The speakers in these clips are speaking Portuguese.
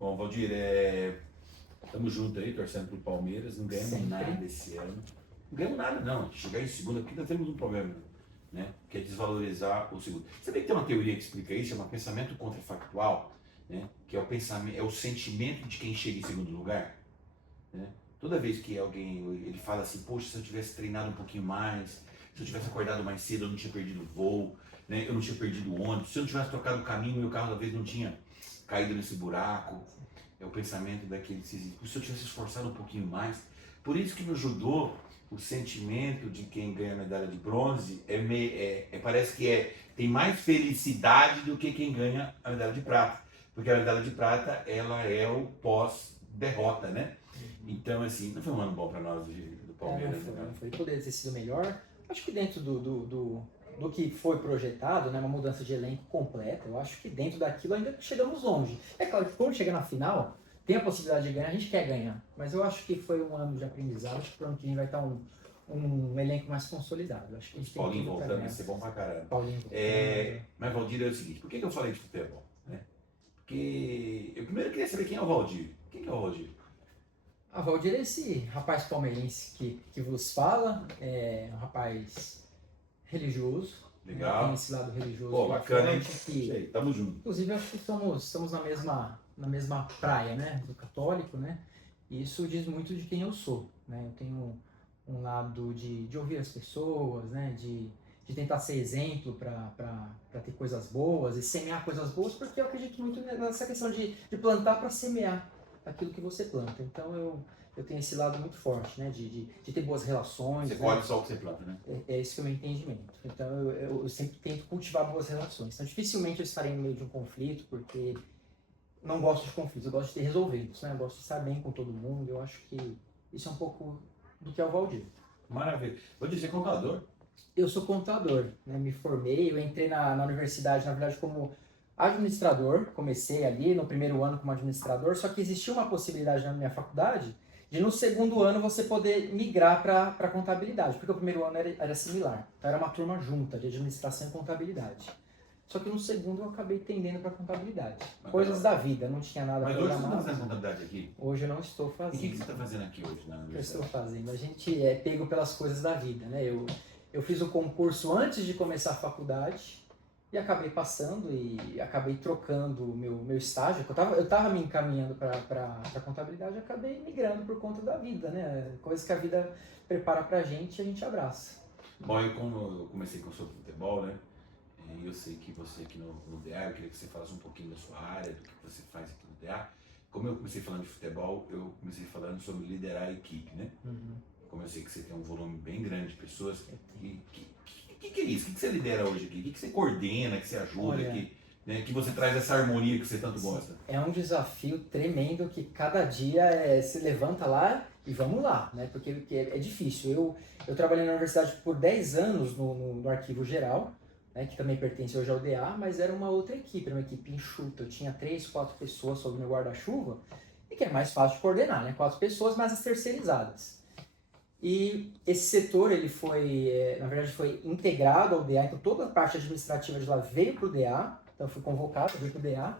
Bom, Valdir, estamos juntos aí, torcendo pro Palmeiras. Não ganhamos Sempre. nada esse ano. Não ganhamos nada, não. Chegar em segundo aqui, nós temos um problema, né? Que é desvalorizar o segundo. Sabia que tem uma teoria que explica isso, chama pensamento contrafactual, né? Que é o pensamento, é o sentimento de quem chega em segundo lugar, né? Toda vez que alguém ele fala assim, poxa, se eu tivesse treinado um pouquinho mais, se eu tivesse acordado mais cedo, eu não tinha perdido o voo, né? Eu não tinha perdido o ônibus, se eu não tivesse trocado o caminho, meu carro talvez não tinha caído nesse buraco. É o pensamento daquele que se eu tivesse esforçado um pouquinho mais. Por isso que no judô, o sentimento de quem ganha a medalha de bronze parece que tem mais felicidade do que quem ganha a medalha de prata. Porque a medalha de prata, ela é o pós-derrota, né? Então, assim, não foi um ano bom para nós do Não Palmeiras, foi, né? não foi. Poderia ter sido melhor. Acho que dentro do que foi projetado, né, uma mudança de elenco completa, eu acho que dentro daquilo ainda chegamos longe. É claro que quando chega na final, tem a possibilidade de ganhar, a gente quer ganhar. Mas eu acho que foi um ano de aprendizado, acho que pro ano que vem vai estar um elenco mais consolidado. Acho que a gente tem Paulinho tudo para voltando vai ganhar. ser bom pra caramba. Paulinho voltando. Mas Valdir é o seguinte, por que eu falei de futebol? Né? Porque eu primeiro queria saber quem é o Valdir. Quem que é o Valdir? A Valdir é esse rapaz palmeirense que vos fala, é um rapaz religioso, né? Tem Legal. esse lado religioso Pô, bem bacana, hein? forte, que Sei, tamo junto. inclusive acho que estamos na mesma praia, né, do católico, né, e isso diz muito de quem eu sou, né, eu tenho um lado de ouvir as pessoas, né, de tentar ser exemplo para ter coisas boas e semear coisas boas, porque eu acredito muito nessa questão de plantar para semear aquilo que você planta, então eu tenho esse lado muito forte, né, de ter boas relações, Você né, colhe só o que você planta, né? é esse que é o meu entendimento. Então eu sempre tento cultivar boas relações. Então dificilmente eu estarei no meio de um conflito, porque não gosto de conflitos, eu gosto de resolvê-los, né? Eu gosto de estar bem com todo mundo. Eu acho que isso é um pouco do que é o Valdir. Maravilha. Valdir, você é contador? Eu sou contador, né? Me formei, eu entrei na universidade, na verdade, como administrador. Comecei ali no primeiro ano como administrador, só que existia uma possibilidade na minha faculdade de no segundo ano você poder migrar para contabilidade, porque o primeiro ano era similar. Então era uma turma junta de administração e contabilidade. Só que no segundo eu acabei tendendo para contabilidade. Coisas da vida, não tinha nada Mas hoje você está programado. fazendo contabilidade aqui? Hoje eu não estou E o que fazendo. você está fazendo aqui hoje na O que eu estou universidade? fazendo? A gente é pego pelas coisas da vida, né? Eu fiz o concurso antes de começar a faculdade e acabei passando e acabei trocando o meu estágio. Eu tava me encaminhando para contabilidade e acabei migrando por conta da vida, né? Coisas que a vida prepara pra gente e a gente abraça. Bom, como eu comecei com o seu futebol, né? E eu sei que você aqui no DA, eu queria que você falasse um pouquinho da sua área, do que você faz aqui no DA. Como eu comecei falando de futebol, eu comecei falando sobre liderar a equipe, né? Uhum. Como eu sei que você tem um volume bem grande de pessoas, que é isso? O que você lidera hoje aqui? O que você coordena, que você ajuda, Olha, né, que você traz essa harmonia que você tanto sim, gosta? é um desafio tremendo que cada dia se levanta lá e vamos lá, né? Porque é difícil. Eu trabalhei na universidade por 10 anos no Arquivo Geral, né, que também pertence hoje ao DA, mas era uma outra equipe, era uma equipe enxuta. Eu tinha 3, 4 pessoas sob meu guarda-chuva, e que é mais fácil de coordenar, né? 4 pessoas, mas as terceirizadas. E esse setor, ele foi, na verdade, foi integrado ao DA, então toda a parte administrativa de lá veio para o DA, então eu fui convocado, veio para o DA,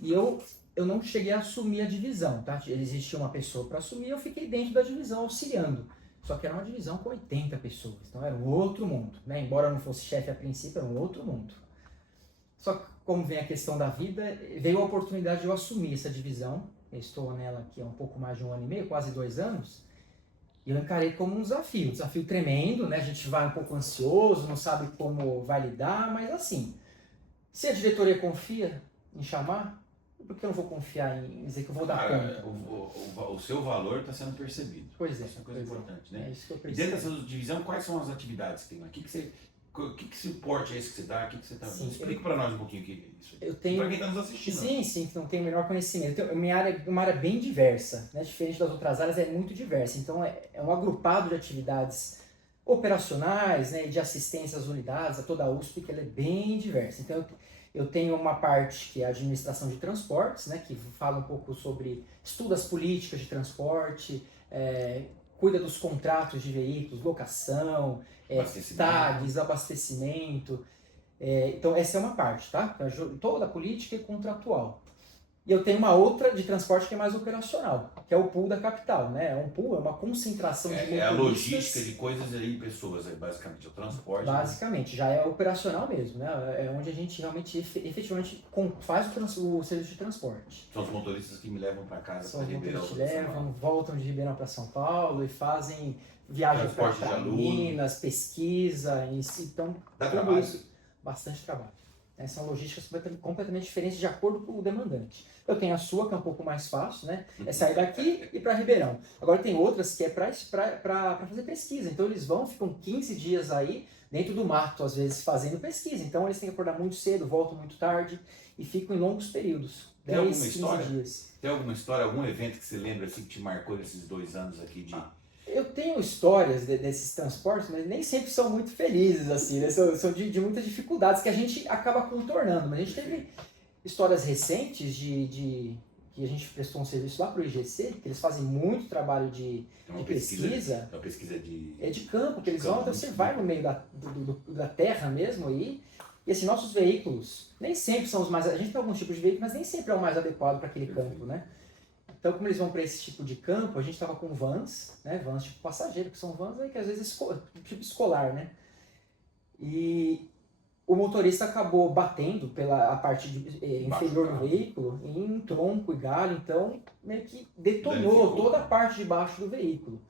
e eu não cheguei a assumir a divisão, tá? Existia uma pessoa para assumir, eu fiquei dentro da divisão auxiliando. Só que era uma divisão com 80 pessoas, então era um outro mundo, né? Embora eu não fosse chefe a princípio, era um outro mundo. Só que como vem a questão da vida, veio a oportunidade de eu assumir essa divisão. Eu estou nela aqui há um pouco mais de 1 ano e meio, quase 2 anos, e eu encarei como um desafio tremendo, né? A gente vai um pouco ansioso, não sabe como vai lidar, mas assim, se a diretoria confia em chamar, por que eu não vou confiar em dizer que eu vou dar Cara, conta? o seu valor está sendo percebido. Pois é, Isso é uma coisa importante, né? é isso que eu E dentro percebo. dessa divisão, quais são as atividades que tem lá? Que suporte é esse que você dá? Que você tá Sim, Explica para nós um pouquinho o que é isso. Eu tenho. Para quem está nos assistindo. Sim, não tenho o menor conhecimento. Minha área é uma área bem diversa, né? Diferente das outras áreas, é muito diversa. Então, é um agrupado de atividades operacionais, né, e de assistência às unidades, a toda a USP, que ela é bem diversa. Então, eu tenho uma parte que é a administração de transportes, né, que fala um pouco sobre estuda as políticas de transporte, cuida dos contratos de veículos, locação, tags, abastecimento. Então, essa é uma parte, tá? Toda a política e contratual. E eu tenho uma outra de transporte que é mais operacional, que é o pool da capital, né? Um pool é uma concentração de motoristas. É a logística de coisas ali e pessoas, basicamente, o transporte. Basicamente, já é operacional mesmo, né? É onde a gente realmente, efetivamente, faz o serviço de transporte. São os motoristas que me levam para casa, São para os Ribeirão. motoristas que levam, voltam de Ribeirão para São Paulo e fazem viagem para Minas, pesquisa, então dá tudo trabalho. isso, bastante trabalho. São logísticas completamente diferentes de acordo com o demandante. Eu tenho a sua, que é um pouco mais fácil, né? É sair daqui e para Ribeirão. Agora tem outras que é para fazer pesquisa. Então eles ficam 15 dias aí dentro do mato, às vezes, fazendo pesquisa. Então eles têm que acordar muito cedo, voltam muito tarde e ficam em longos períodos. Tem 10, alguma 15 história? dias. Tem alguma história, algum evento que você lembra assim, que te marcou nesses 2 anos aqui de... Eu tenho histórias desses transportes, mas nem sempre são muito felizes, assim, né? São de muitas dificuldades que a gente acaba contornando. Mas a gente teve histórias recentes que a gente prestou um serviço lá para o IGC, que eles fazem muito trabalho de pesquisa. É uma pesquisa de... É de campo, que eles vão, então você vai no meio da terra mesmo aí. E assim, nossos veículos nem sempre são os mais... A gente tem alguns tipos de veículos, mas nem sempre é o mais adequado para aquele campo, né? Então, como eles vão para esse tipo de campo, a gente estava com vans, né? Vans tipo passageiro, que são vans aí que às vezes tipo escolar, né? E o motorista acabou batendo pela parte inferior do veículo em um tronco e galho, então meio que detonou toda a parte de baixo do veículo.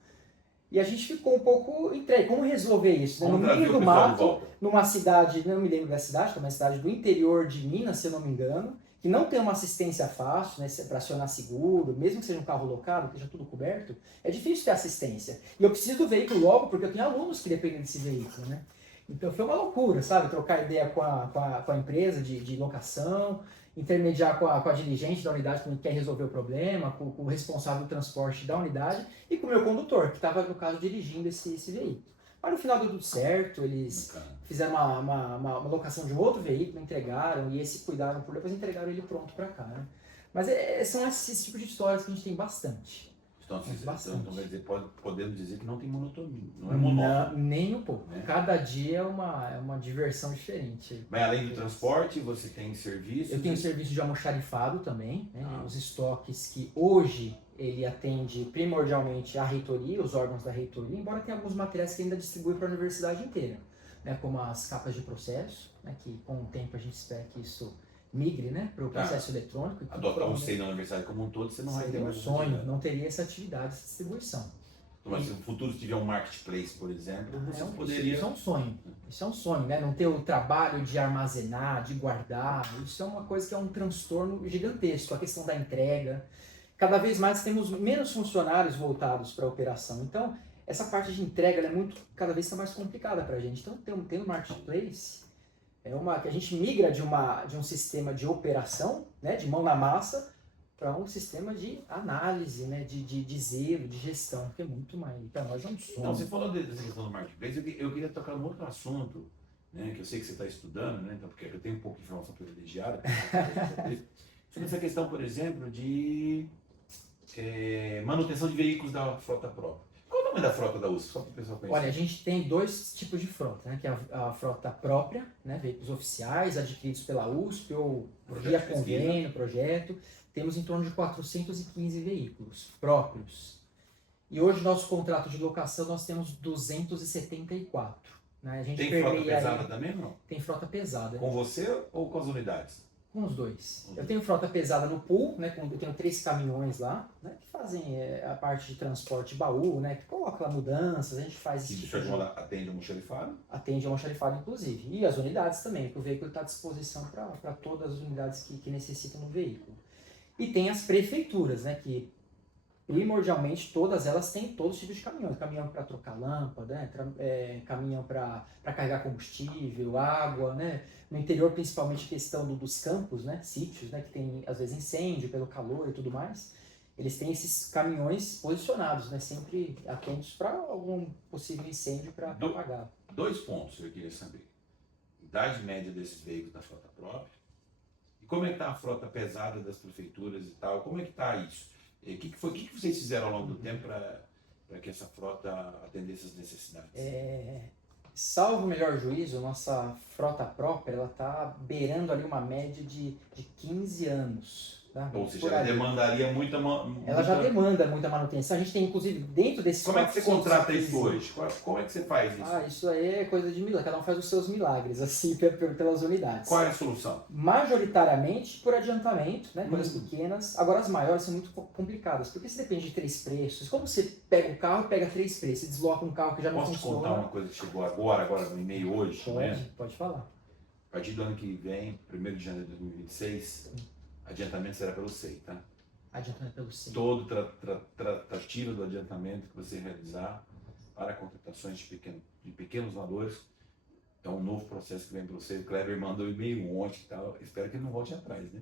E a gente ficou um pouco entregue. Como resolver isso? Né? No meio do mato, numa cidade, não me lembro da cidade, que é uma cidade do interior de Minas, se eu não me engano, que não tem uma assistência fácil, né, para acionar seguro, mesmo que seja um carro locado, que esteja tudo coberto, é difícil ter assistência. E eu preciso do veículo logo, porque eu tenho alunos que dependem desse veículo, né? Então foi uma loucura, sabe? Trocar ideia com a empresa de locação, intermediar com a dirigente da unidade que quer resolver o problema, com o responsável do transporte da unidade e com o meu condutor, que estava, no caso, dirigindo esse veículo. Mas no final deu tudo certo, eles fizeram uma locação de um outro veículo, entregaram e esse cuidaram por depois entregaram ele pronto para cá, né? Mas são esses tipos de histórias que a gente tem bastante. Então, quer dizer, podemos dizer que não tem monotonia, não é monótono. Nem um pouco. Né? Cada dia é uma diversão diferente. Mas além do transporte, você tem serviço? Eu tenho serviço de almoxarifado também, né? Os estoques que hoje ele atende primordialmente a reitoria, os órgãos da reitoria, embora tenha alguns materiais que ainda distribui para a universidade inteira, né? Como as capas de processo, né? Que com o tempo a gente espera que isso migre, né, para o processo eletrônico. Adotar um SEI na universidade como um todo, você não vai ter mais sonho, não teria essa atividade, essa distribuição. Mas se no futuro tiver um marketplace, por exemplo, você poderia... Isso é um sonho. Isso é um sonho, né? Não ter o trabalho de armazenar, de guardar. Isso é uma coisa que é um transtorno gigantesco. A questão da entrega. Cada vez mais temos menos funcionários voltados para a operação. Então, essa parte de entrega é cada vez está mais complicada para a gente. Então, ter um marketplace que a gente migra de um sistema de operação, né, de mão na massa, para um sistema de análise, né, de zelo, de gestão, que é muito mais, para nós é um sonho. Então, você falou dessa questão do marketplace, eu queria tocar num outro assunto, né, que eu sei que você está estudando, né, então, porque eu tenho um pouco de informação privilegiada, sobre essa questão, por exemplo, de manutenção de veículos da frota própria. Qual o tamanho da frota da USP? Só para o pessoal conhecer. Olha, a gente tem 2 tipos de frota, né? Que é a frota própria, né? Veículos oficiais adquiridos pela USP ou via convênio, projeto. Temos em torno de 415 veículos próprios. E hoje, nosso contrato de locação, nós temos 274. Né? A gente tem frota pesada também ou não? Tem frota pesada. Com você ou com as unidades? Com os dois. Eu tenho frota pesada no pool, né? Eu tenho 3 caminhões lá, né? Que fazem a parte de transporte de baú, né? Que coloca lá mudanças, a gente faz isso. E o atende o almoxarifado? Atende o almoxarifado, inclusive. E as unidades também, porque o veículo está à disposição para todas as unidades que necessitam do veículo. E tem as prefeituras, né? Que primordialmente todas elas têm todos os tipos de caminhões. Caminhão para trocar lâmpada, né? Caminhão para carregar combustível, água, né? No interior, principalmente a questão dos campos, né? Sítios, né? Que tem às vezes incêndio pelo calor e tudo mais. Eles têm esses caminhões posicionados, né? Sempre atentos para algum possível incêndio para apagar. 2 pontos eu queria saber. Idade média desses veículos da frota própria. E como é que está a frota pesada das prefeituras e tal? Como é que está isso? O que vocês fizeram ao longo do tempo para que essa frota atendesse as necessidades? Salvo o melhor juízo, nossa frota própria está beirando ali uma média de 15 anos. tá? Ou seja, Por ela ali. demandaria muita... Ela já demanda muita manutenção. A gente tem, inclusive, dentro desses... Como é que você contrata isso 415, hoje? Como é que você faz isso? Ah, isso aí é coisa de milagre. Cada um faz os seus milagres, assim, pelas unidades. Qual é a solução? Majoritariamente por adiantamento, né? Coisas pequenas. Agora as maiores são muito complicadas, porque você depende de 3 preços. Como você pega um carro e pega 3 preços, você desloca um carro que já não Posso te funciona. contar uma coisa que chegou agora no e-mail hoje? Pode, Né? pode falar. A partir do ano que vem, 1º de janeiro de 2026, adiantamento será pelo SEI, tá? Adiantamento pelo SEI. Todo tratativa do adiantamento que você realizar para contratações de pequenos valores é um novo processo que vem para você. O Kleber mandou um e-mail ontem e tal. Espero que ele não volte atrás, né?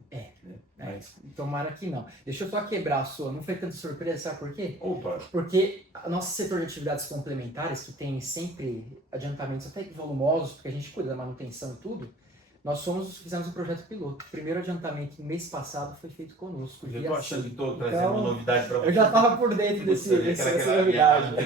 Mas... Tomara que não. Deixa eu só quebrar a sua. Não foi tanta surpresa, sabe por quê? Opa! Porque o nosso setor de atividades complementares, que tem sempre adiantamentos até volumosos, porque a gente cuida da manutenção e tudo, nós fizemos um projeto piloto. O primeiro adiantamento no mês passado foi feito conosco. Eu tô achando que estou Então, trazendo uma novidade para você. Eu já estava por dentro dessa novidade.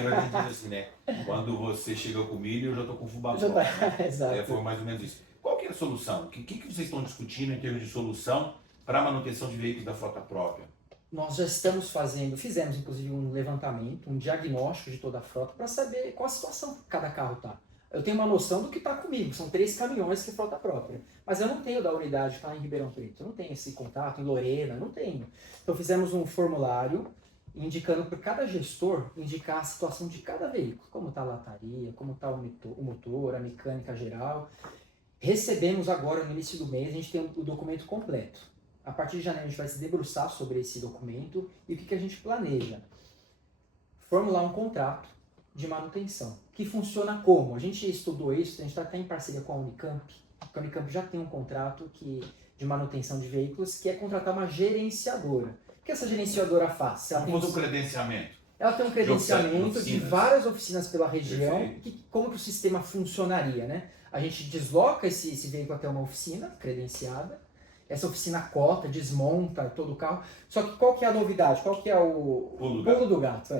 Assim, né? Quando você chega com milho, eu já estou com fubá Já pronto, tá, né? exato. Foi mais ou menos isso. Qual que é a solução? O que vocês estão discutindo em termos de solução para a manutenção de veículos da frota própria? Nós já fizemos inclusive um levantamento, um diagnóstico de toda a frota para saber qual a situação que cada carro está. Eu tenho uma noção do que está comigo, são 3 caminhões que é frota própria. Mas eu não tenho da unidade que está em Ribeirão Preto, eu não tenho esse contato, em Lorena, não tenho. Então fizemos um formulário indicando para cada gestor indicar a situação de cada veículo, como está a lataria, como está o motor, a mecânica geral. Recebemos agora, no início do mês, a gente tem o documento completo. A partir de janeiro a gente vai se debruçar sobre esse documento e o que a gente planeja. Formular um contrato de manutenção, que funciona como? A gente estudou isso, a gente está até em parceria com a Unicamp, porque a Unicamp já tem um contrato de manutenção de veículos, que é contratar uma gerenciadora. O que essa gerenciadora faz? Como fosse um credenciamento. Ela tem um credenciamento de várias oficinas pela região, como que o sistema funcionaria, né? A gente desloca esse veículo até uma oficina credenciada, essa oficina cota, desmonta todo o carro, só que qual que é a novidade? Qual que é o pulo do gato?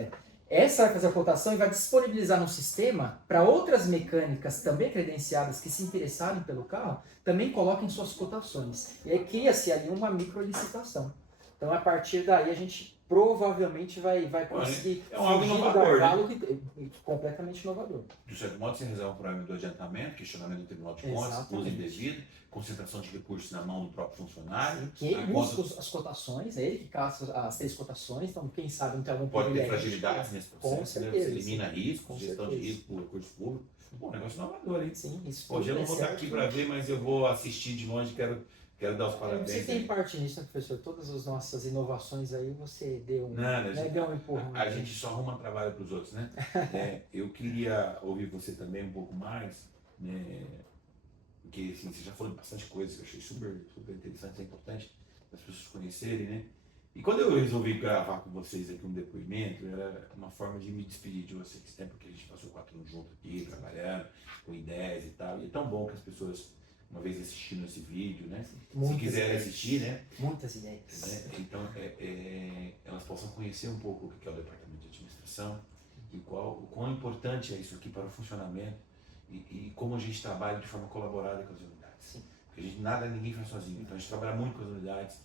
Essa vai fazer a cotação e vai disponibilizar no sistema para outras mecânicas também credenciadas que se interessarem pelo carro, também coloquem suas cotações. E aí cria-se ali uma microlicitação. Então a partir daí a gente provavelmente vai conseguir algo inovador, completamente inovador. De certo modo, você resolve o problema do adiantamento, questionamento do Tribunal de Contas, uso indevido, concentração de recursos na mão do próprio funcionário. Que ele busca as cotações, é ele que caça as 3 cotações, então quem sabe não tem algum pode privilégio. Pode ter fragilidades nesse processo, com certeza, você elimina riscos, com gestão certeza. de risco por recursos públicos. Bom, negócio inovador, hein? Sim, isso. Hoje eu não vou estar aqui para ver, mas eu vou assistir de longe, quero dar os parabéns. Você tem parte nisso, né, professor? Todas as nossas inovações aí, você deu um empurrão. A gente só arruma trabalho para os outros, né? Eu queria ouvir você também um pouco mais, né? Porque assim, você já falou de bastante coisa que eu achei super, super interessante, é importante as pessoas conhecerem, né? E quando eu resolvi gravar com vocês aqui um depoimento, era uma forma de me despedir de vocês, né? Porque a gente passou 4 anos juntos aqui, trabalhando, com ideias e tal, e é tão bom que as pessoas, uma vez assistindo esse vídeo, né? Se quiserem assistir, né? Muitas ideias. Então, elas possam conhecer um pouco o que é o Departamento de Administração e o quão importante é isso aqui para o funcionamento e como a gente trabalha de forma colaborada com as unidades. Sim. Porque ninguém faz sozinho, então a gente trabalha muito com as unidades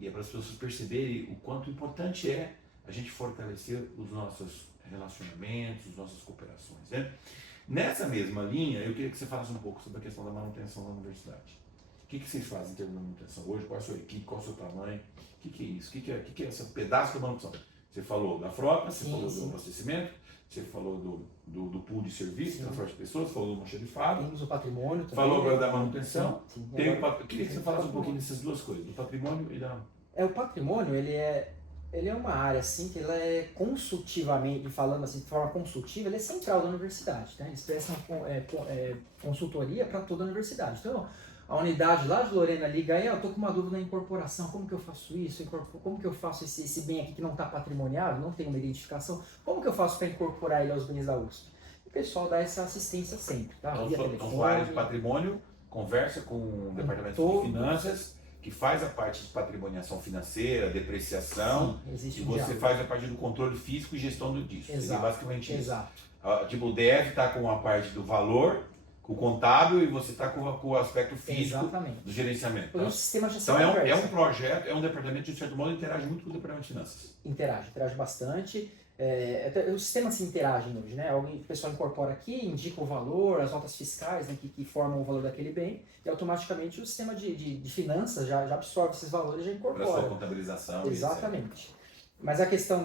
e é para as pessoas perceberem o quanto importante é a gente fortalecer os nossos relacionamentos, as nossas cooperações, né? Nessa mesma linha, eu queria que você falasse um pouco sobre a questão da manutenção da universidade. O que vocês fazem em termos de manutenção hoje? Qual é a sua equipe? Qual é o seu tamanho? O que é isso? O que é esse pedaço da manutenção? Você falou da frota, você falou do abastecimento, você falou do pool de serviço, transporte de pessoas, falou do almoxarifado. Temos o patrimônio também. Falou agora da manutenção. Sim. Eu queria que você falasse um pouquinho dessas duas coisas, do patrimônio e da... O patrimônio, ele é uma área assim que ela é consultivamente, falando assim de forma consultiva, ele é central da universidade, né? Eles prestam consultoria para toda a universidade. Então, a unidade lá de Lorena liga aí, eu tô com uma dúvida na incorporação, como que eu faço isso? Como que eu faço esse bem aqui que não está patrimoniado, não tem uma identificação, como que eu faço para incorporar ele aos bens da USP? O pessoal dá essa assistência sempre, tá? Então, a área de patrimônio conversa com o departamento de finanças, que faz a parte de patrimoniação financeira, depreciação, Sim, e você faz a parte do controle físico e gestão disso. Exato, basicamente exato. isso. Tipo, o DF está com a parte do valor, com o contábil e você está com o aspecto físico Exatamente. do gerenciamento. O sistema já se Então é conversa. um projeto, é um departamento que de certo modo interage muito com o departamento de finanças. Interage bastante. O sistema se interage hoje, né? O pessoal incorpora aqui, indica o valor, as notas fiscais, né, que formam o valor daquele bem, e automaticamente o sistema de finanças já absorve esses valores e já Para a sua incorpora. contabilização. Exatamente. Mas a questão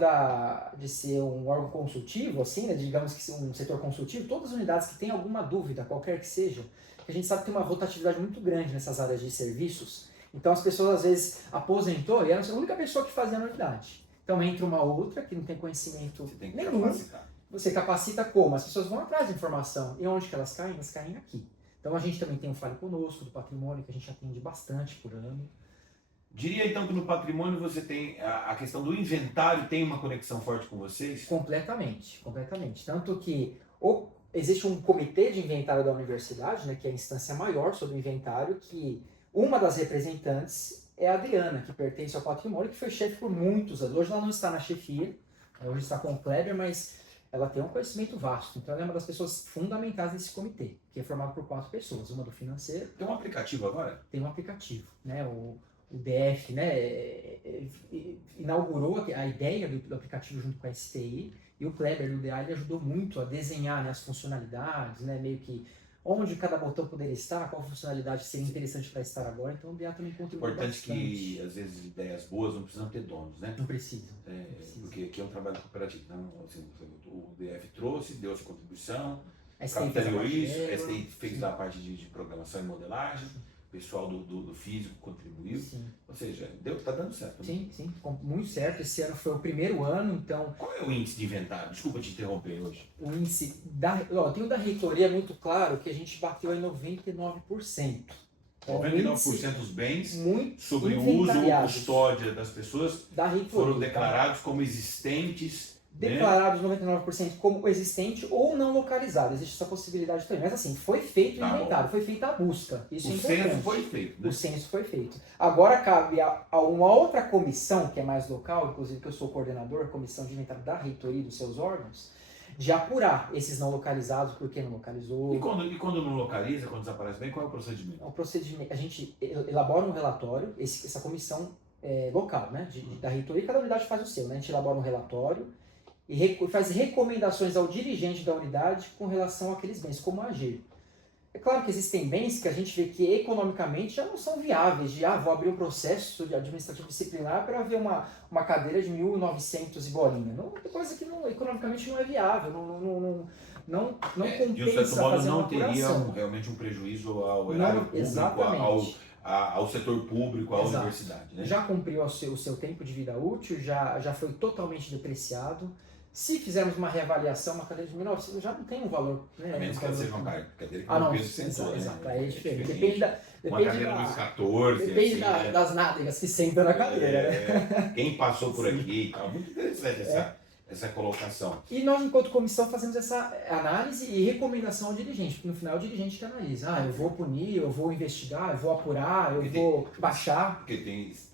de ser um órgão consultivo, assim, né, digamos que um setor consultivo, todas as unidades que têm alguma dúvida, qualquer que seja, a gente sabe que tem uma rotatividade muito grande nessas áreas de serviços, então as pessoas às vezes aposentou e era a única pessoa que fazia a unidade. Então entra uma outra que não tem conhecimento Você tem que nenhum. capacitar. Você capacita como? As pessoas vão atrás de informação. E onde que elas caem? Elas caem aqui. Então a gente também tem o Fale Conosco, do patrimônio, que a gente atende bastante por ano. Diria então que no patrimônio você tem a questão do inventário, tem uma conexão forte com vocês? Completamente. Tanto que existe um comitê de inventário da universidade, né, que é a instância maior sobre o inventário, que uma das representantes é a Adriana, que pertence ao patrimônio, que foi chefe por muitos anos. Hoje ela não está na chefia, hoje está com o Kleber, mas ela tem um conhecimento vasto. Então ela é uma das pessoas fundamentais desse comitê, que é formado por 4 pessoas, uma do financeiro. Tem um aplicativo agora? Tem um aplicativo, né? O DF, né, inaugurou a ideia do aplicativo junto com a STI, e o Kleber no DA ele ajudou muito a desenhar, né, as funcionalidades, né, meio que onde cada botão poderia estar, qual funcionalidade seria interessante para estar agora, então o DA também contribuiu Importante bastante. que, às vezes, ideias boas não precisam ter donos, né? Não precisa. Porque aqui é um trabalho cooperativo. Então, assim, o DF trouxe, deu sua contribuição, A STI fez a capitaneou parte isso, dela. a STI fez a parte de programação e modelagem, o pessoal do físico contribuiu, Sim, ou seja, tá dando certo. Né? sim, muito certo. Esse ano foi o primeiro ano, então Qual é o índice de inventário? Desculpa te interromper hoje. o índice tem o da reitoria muito claro que a gente bateu em 99%. Então, 99% dos bens muito sobre o uso ou inventariados custódia das pessoas da reitoria. foram declarados como existentes. Declarados 99% como existente ou não localizado. Existe essa possibilidade também. Mas assim, foi feito o Tá inventário, foi feita a busca. Isso é O importante. censo foi feito. Né? O censo foi feito. Agora cabe a uma outra comissão, que é mais local, inclusive que eu sou coordenador, a comissão de inventário da reitoria e dos seus órgãos, de apurar esses não localizados, por que não localizou. E quando não localiza, quando desaparece bem, qual é o procedimento? O procedimento, a gente elabora um relatório, essa comissão local, né, da reitoria, cada unidade faz o seu, né, a gente elabora um relatório e faz recomendações ao dirigente da unidade com relação àqueles bens, como agir. É claro que existem bens que a gente vê que economicamente já não são viáveis, vou abrir um processo de administrativo disciplinar para ver uma cadeira de 1.900 e bolinha. Não, é coisa que economicamente não é viável, não compensa de um certo modo fazer não uma teria apuração. realmente um prejuízo ao erário público, Exatamente. ao setor público, à Exato. universidade. Né? Já cumpriu o seu tempo de vida útil, já foi totalmente depreciado. Se fizermos uma reavaliação, uma cadeira de 1900 já não tem um valor. Né, A menos que seja uma cadeira que não, peso sensor. exato, Né? aí é diferente. Depende uma cadeira dos 14. Depende assim, das nádegas que sentam na cadeira. Né? Quem passou por aqui e tal. Muito interessante essa colocação. E nós, enquanto comissão, fazemos essa análise e recomendação ao dirigente, porque no final é o dirigente que analisa. Eu vou punir, eu vou investigar, eu vou apurar, eu vou baixar. Porque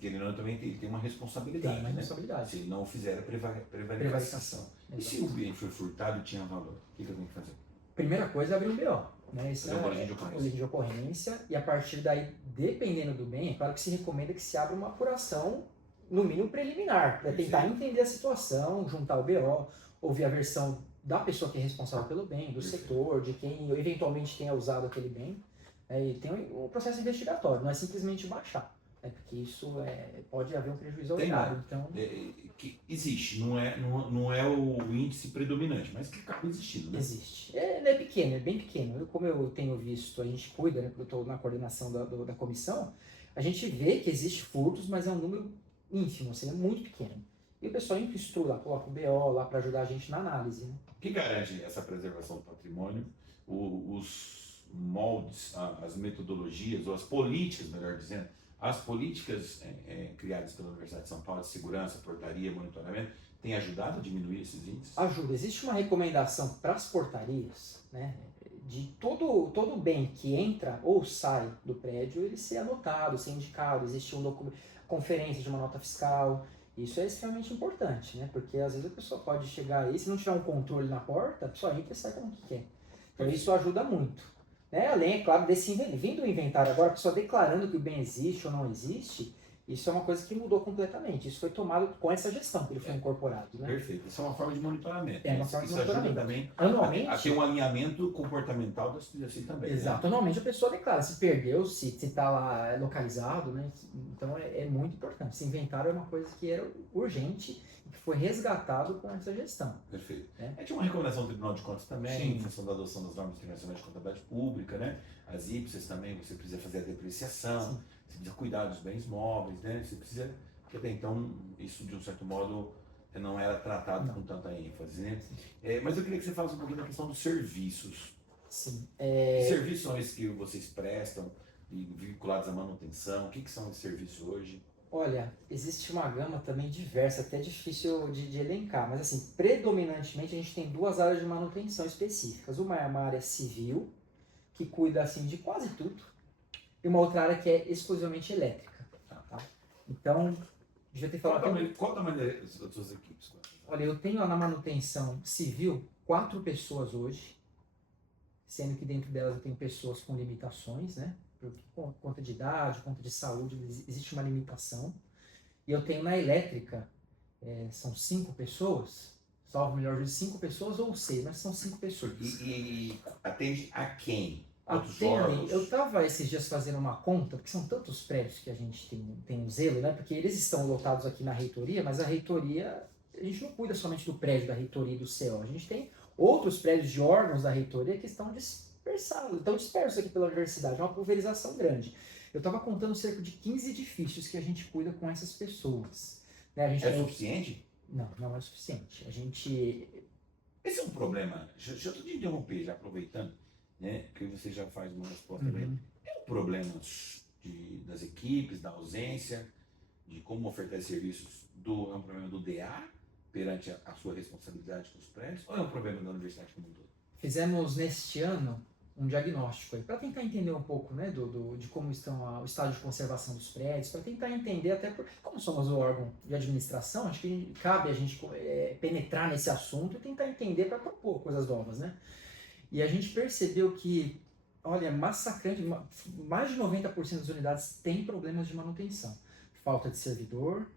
ele não também tem uma responsabilidade. Tem uma responsabilidade. Se não fizer a prevaricação. E se o bem foi furtado e tinha valor? O que eu tenho que fazer? Primeira coisa é abrir um BO. Né? Esse é o boletim de ocorrência. E a partir daí, dependendo do bem, é claro que se recomenda que se abra uma apuração, no mínimo preliminar, para tentar entender a situação, juntar o BO, ouvir a versão da pessoa que é responsável pelo bem, do setor, de quem eventualmente tenha usado aquele bem. E tem um processo investigatório, não é simplesmente baixar. Porque isso pode haver um prejuízo ao erário. Então... que existe, não é o índice predominante, mas que acaba existindo. Né? Existe. É pequeno, é bem pequeno. Como eu tenho visto, a gente cuida, né, eu estou na coordenação da comissão, a gente vê que existe furtos, mas é um número ínfimo, assim, é muito pequeno. E o pessoal estuda, coloca o BO lá para ajudar a gente na análise. Né? O que garante essa preservação do patrimônio? Os moldes, as metodologias, ou as políticas, melhor dizendo, as políticas criadas pela Universidade de São Paulo de segurança, portaria, monitoramento, têm ajudado a diminuir esses índices? Ajuda. Existe uma recomendação para as portarias, né, de todo bem que entra ou sai do prédio, ele ser anotado, ser indicado, existe conferência de uma nota fiscal. Isso é extremamente importante, né, porque às vezes a pessoa pode chegar aí, se não tiver um controle na porta, a pessoa entra e sai como que quer. Então isso ajuda muito. né? Além, é claro, desse vindo o inventário agora, a pessoa declarando que o bem existe ou não existe, isso é uma coisa que mudou completamente. Isso foi tomado com essa gestão que ele foi incorporado, né? Perfeito. Isso é uma forma de monitoramento. É uma forma de Isso ajuda monitoramento. também Anualmente, a ter um alinhamento comportamental assim também. exato. Né? Anualmente a pessoa declara se perdeu, se está lá localizado, né? Então é muito importante. Esse inventário é uma coisa que era urgente e que foi resgatado com essa gestão. Perfeito. É. Tinha uma recomendação do Tribunal de Contas também, Sim. em função da adoção das normas internacionais de contabilidade pública, né? As IPSAs também, você precisa fazer a depreciação, Sim. você precisa cuidar dos bens móveis, né? Você precisa, porque até então isso de um certo modo não era tratado com tanta ênfase, né? Mas eu queria que você falasse um pouquinho da questão dos serviços. Sim. Que serviços são esses que vocês prestam, vinculados à manutenção? O que são esses serviços hoje? Olha, existe uma gama também diversa, até difícil de elencar, mas assim, predominantemente a gente tem duas áreas de manutenção específicas. Uma é uma área civil, que cuida assim de quase tudo, e uma outra área que é exclusivamente elétrica. Tá? Então, devia ter falado Qual o tamanho das suas equipes? Olha, eu tenho na manutenção civil 4 pessoas hoje, sendo que dentro delas eu tenho pessoas com limitações, né? Por conta de idade, conta de saúde, existe uma limitação. E eu tenho na elétrica, são 5 pessoas, salvo melhor juízo, 5 pessoas ou 6, mas são 5 pessoas. E atende a quem? Atendem. Eu estava esses dias fazendo uma conta, porque são tantos prédios que a gente tem um zelo, né? Porque eles estão lotados aqui na reitoria, mas a reitoria, a gente não cuida somente do prédio da reitoria e do CO, a gente tem outros prédios de órgãos da reitoria que estão dispersos aqui pela universidade, é uma pulverização grande. Eu estava contando cerca de 15 edifícios que a gente cuida com essas pessoas. Né? A gente suficiente? Não, não é suficiente. A gente... Esse é um problema. Deixa eu te interromper, já aproveitando, né? Que você já faz uma resposta também. É um problema das equipes, da ausência, de como ofertar serviços, é um problema do DA perante a sua responsabilidade com os prédios, ou é um problema da universidade como um todo? Fizemos neste ano um diagnóstico aí, para tentar entender um pouco, né, de como estão o estado de conservação dos prédios, para tentar entender até como somos o órgão de administração, acho que cabe a gente penetrar nesse assunto e tentar entender para propor coisas novas, né? E a gente percebeu que, olha, massacrante, mais de 90% das unidades têm problemas de manutenção. Falta de servidor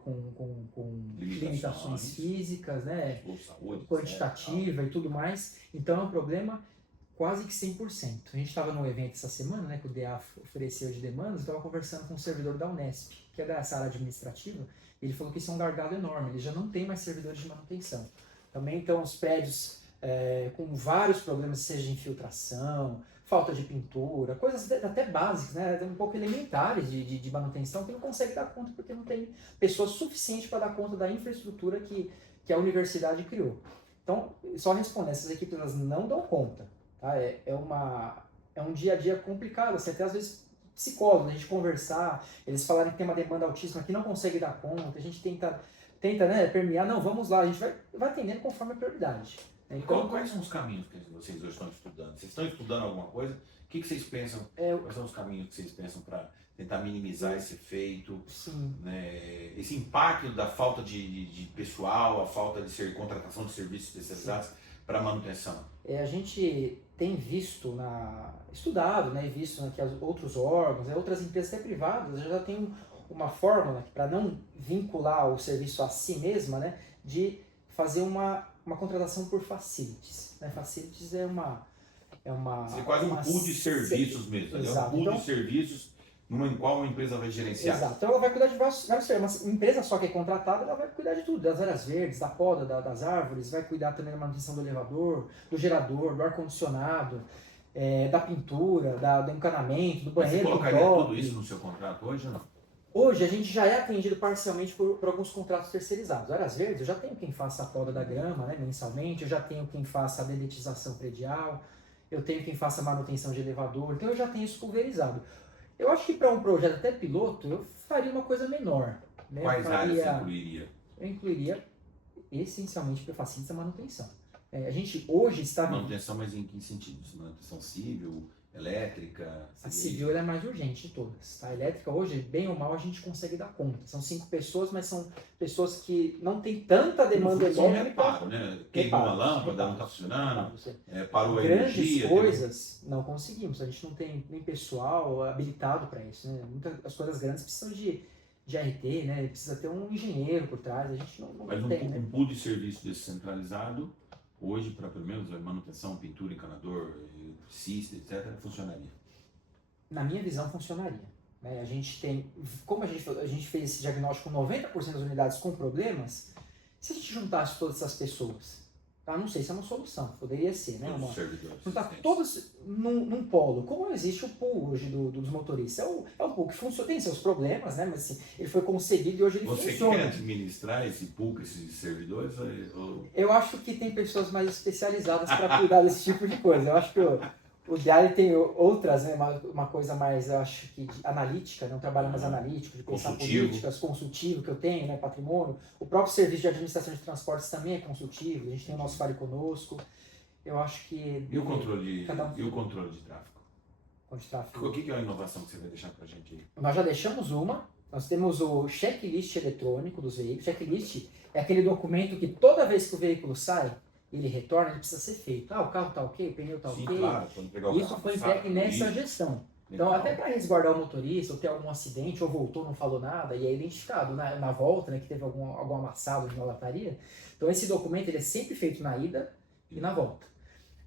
com limitações físicas, né, saúde, quantitativa e tudo mais. Então é um problema quase que 100%. A gente estava num evento essa semana, né, que o DA ofereceu de demandas, estava conversando com um servidor da Unesp, que é dessa área administrativa, e ele falou que isso é um gargalo enorme, ele já não tem mais servidores de manutenção. Também estão os prédios com vários problemas, seja de infiltração, falta de pintura, coisas até básicas, né, um pouco elementares de manutenção, que não consegue dar conta porque não tem pessoas suficientes para dar conta da infraestrutura que a universidade criou. Então, só respondendo, essas equipes elas não dão conta. Tá? É um dia a dia complicado, assim, até às vezes psicólogos, a gente conversar, eles falarem que tem uma demanda altíssima que não consegue dar conta, a gente tenta né, permear, não, vamos lá, a gente vai atendendo conforme a prioridade. Então, quais são os caminhos que vocês hoje estão estudando? Vocês estão estudando alguma coisa? O que vocês pensam? Quais são os caminhos que vocês pensam para tentar minimizar esse efeito? Sim. Né, esse impacto da falta de pessoal, a falta de contratação de serviços especializados para manutenção? A gente tem estudado, né, visto, né, que outros órgãos, outras empresas até privadas já tem uma fórmula para não vincular o serviço a si mesma, né, de fazer uma contratação por facilities. Né? Facilities é quase um pool de serviços mesmo. Exato. É um pool de serviços em qual uma empresa vai gerenciar. Exato. Então ela vai cuidar de vários serviços. Uma empresa só que é contratada, ela vai cuidar de tudo, das áreas verdes, da poda das árvores, vai cuidar também da manutenção do elevador, do gerador, do ar-condicionado, da pintura, do encanamento, do banheiro. Você colocaria tudo isso no seu contrato hoje ou não? Hoje a gente já é atendido parcialmente por alguns contratos terceirizados. Áreas verdes, eu já tenho quem faça a poda da grama, né, mensalmente, eu já tenho quem faça a dedetização predial, eu tenho quem faça a manutenção de elevador, então eu já tenho isso pulverizado. Eu acho que para um projeto até piloto, eu faria uma coisa menor. Né? Quais áreas você incluiria? Eu incluiria essencialmente para facilitar a manutenção. A gente hoje está... Manutenção, mas em que sentido? Manutenção civil, elétrica? A Seria civil ela é a mais urgente de todas. Tá? A elétrica hoje, bem ou mal, a gente consegue dar conta. São 5 pessoas, mas são pessoas que não têm tanta isso? No demanda fundo, só um elétrica. reparo, né? Queimou uma lâmpada, não está funcionando, reparos, parou a grandes energia. coisas não conseguimos. A gente não tem nem pessoal habilitado para isso. Né? As coisas grandes precisam de RT, né? Precisa ter um engenheiro por trás. A gente não Mas tem, né? um pool de serviço descentralizado, hoje, para pelo menos a manutenção, pintura, encanador, eletricista, etc., funcionaria. Na minha visão, funcionaria. Né? A gente tem, como a gente fez esse diagnóstico com 90% das unidades com problemas, se a gente juntasse todas essas pessoas, tá? Não sei se é uma solução, poderia ser, né? Todos os servidores. Juntar todos num polo, como existe o pool hoje dos motoristas. É um pool que funciona, tem seus problemas, né? Mas assim, ele foi concebido e hoje ele Você funciona. quer administrar esse pool, esses servidores? Eu acho que tem pessoas mais especializadas para cuidar desse tipo de coisa. Eu acho que o Diário tem outras, né, uma coisa mais, eu acho que analítica, né, um trabalho mais analítico, de pensar políticas, consultivo que eu tenho, né, patrimônio. O próprio serviço de administração de transportes também é consultivo, a gente tem o nosso Fale Conosco. Eu acho que... E o controle, um e o controle de tráfego? De tráfego. O que é a inovação que você vai deixar para a gente aí? Nós já deixamos uma. Nós temos o checklist eletrônico dos veículos. Checklist é aquele documento que toda vez que o veículo sai, ele retorna, ele precisa ser feito. Ah, o carro está ok, o pneu está ok. Claro, pegar o isso carro, foi entregue nessa gestão. Então, até para resguardar o motorista, ou ter algum acidente, ou voltou, não falou nada, e é identificado na volta, né, que teve algum amassado de uma lataria. Então, esse documento ele é sempre feito na ida e na volta.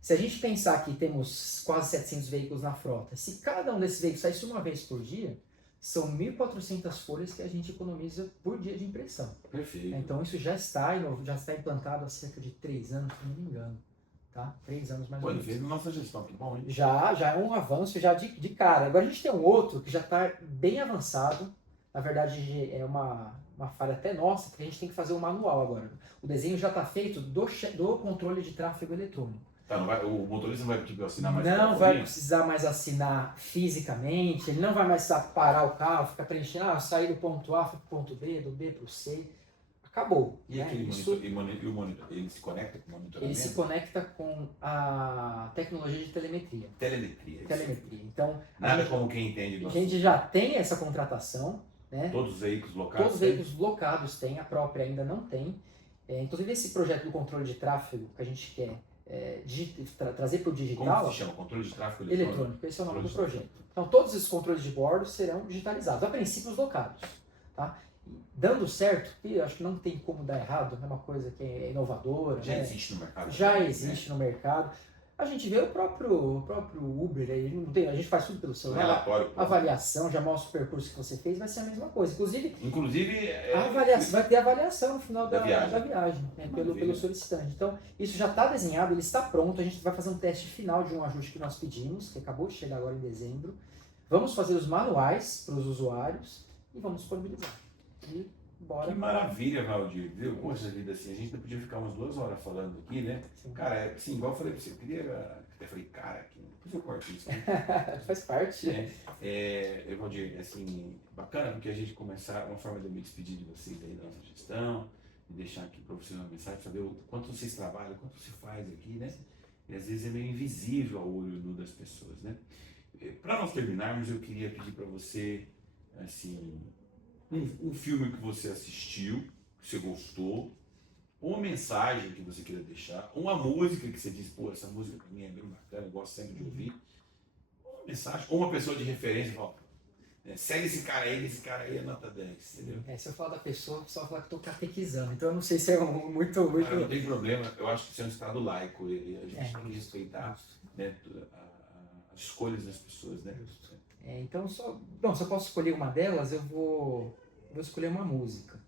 Se a gente pensar que temos quase 700 veículos na frota, se cada um desses veículos saísse uma vez por dia, são 1.400 folhas que a gente economiza por dia de impressão. Perfeito. Então isso já está implantado há cerca de 3 anos, se não me engano. Tá? 3 anos mais ou menos. Fez na nossa gestão, que bom, hein? Já é um avanço já de cara. Agora a gente tem um outro que já está bem avançado. Na verdade é uma falha até nossa, porque a gente tem que fazer o manual agora. O desenho já está feito do controle de tráfego eletrônico. Tá, o motorista não vai tipo, assinar mais? Não vai precisar mais assinar fisicamente, ele não vai mais precisar parar o carro, ficar preenchendo, sair do ponto A, fui para o ponto B, do B para o C. Acabou. E né? aquele monitor, ele se conecta com o monitoramento? Ele se conecta com a tecnologia de telemetria. Telemetria. Então, nada como quem entende. A gente já tem essa contratação. Né? Todos os veículos locados? Todos os veículos locados têm, a própria ainda não tem. Inclusive esse projeto do controle de tráfego que a gente quer trazer para o digital. Como se chama? Controle de tráfego eletrônico? Esse é o nome do projeto. Então todos esses controles de bordo serão digitalizados, a princípio os locados. Tá? Dando certo, e eu acho que não tem como dar errado, é uma coisa que é inovadora. Já né? existe no mercado. Já existe no mercado. A gente vê o próprio Uber, a gente faz tudo pelo celular. A avaliação, já mostra o percurso que você fez, vai ser a mesma coisa. Inclusive a avaliação, vai ter avaliação no final da viagem né, pelo solicitante. Então, isso já está desenhado, ele está pronto. A gente vai fazer um teste final de um ajuste que nós pedimos, que acabou de chegar agora em dezembro. Vamos fazer os manuais para os usuários e vamos disponibilizar. E bora. Que maravilha, Valdir. Viu? Poxa vida, assim, a gente não podia ficar umas 2 horas falando aqui, né? Sim. Cara, assim, igual eu falei pra você, eu falei, cara, depois eu corto isso. Né? Faz parte. Valdir, assim, bacana porque a gente começar, uma forma de eu me despedir de vocês aí da nossa gestão, e deixar aqui para vocês uma mensagem, saber o quanto vocês trabalham, quanto se faz aqui, né? E às vezes é meio invisível ao olho nu das pessoas, né? Para nós terminarmos, eu queria pedir para você, assim, um filme que você assistiu, que você gostou, uma mensagem que você queira deixar, uma música que você diz, pô, essa música pra mim é bem bacana, eu gosto sempre de ouvir, uma mensagem, ou uma pessoa de referência, fala, segue esse cara aí é nota 10, entendeu? Se eu falar da pessoa, o pessoal vai falar que eu tô catequizando, então eu não sei se é muito... Cara, não tem problema, eu acho que isso é um estado laico, e a gente tem que respeitar, né, as escolhas das pessoas, né? Então, se eu posso escolher uma delas, eu vou escolher uma música.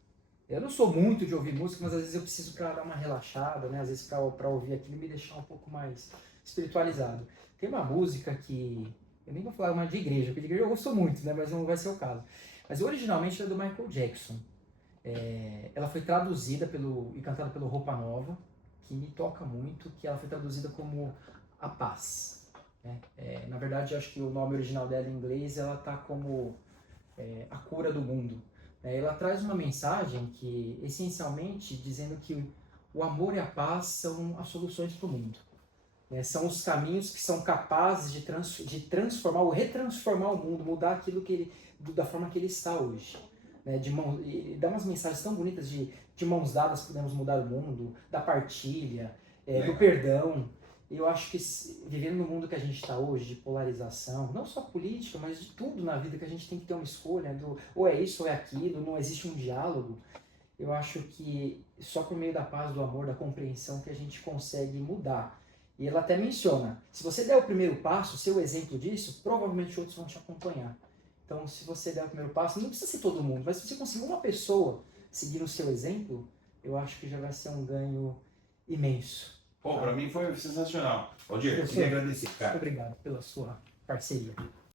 Eu não sou muito de ouvir música, mas às vezes eu preciso para dar uma relaxada, né? Às vezes para ouvir aquilo e me deixar um pouco mais espiritualizado. Tem uma música que, eu nem vou falar uma de igreja, porque de igreja eu gosto muito, né? Mas não vai ser o caso. Mas originalmente ela é do Michael Jackson. Ela foi traduzida e cantada pelo Roupa Nova, que me toca muito, que ela foi traduzida como A Paz. Né? Na verdade, eu acho que o nome original dela em inglês, ela tá como A Cura do Mundo. Ela traz uma mensagem que, essencialmente, dizendo que o amor e a paz são as soluções para o mundo. né? São os caminhos que são capazes de transformar ou retransformar o mundo, mudar aquilo que ele, da forma que ele está hoje. Né? E dá umas mensagens tão bonitas de mãos dadas podemos mudar o mundo, da partilha, do perdão. Eu acho que vivendo no mundo que a gente está hoje, de polarização, não só política, mas de tudo na vida, que a gente tem que ter uma escolha, ou é isso ou é aquilo, não existe um diálogo. Eu acho que só por meio da paz, do amor, da compreensão que a gente consegue mudar. E ela até menciona, se você der o primeiro passo, ser o exemplo disso, provavelmente outros vão te acompanhar. Então, se você der o primeiro passo, não precisa ser todo mundo, mas se você conseguir uma pessoa seguir o seu exemplo, eu acho que já vai ser um ganho imenso. Pô, pra mim foi sensacional. Valdir, eu queria agradecer, cara. Obrigado pela sua parceria.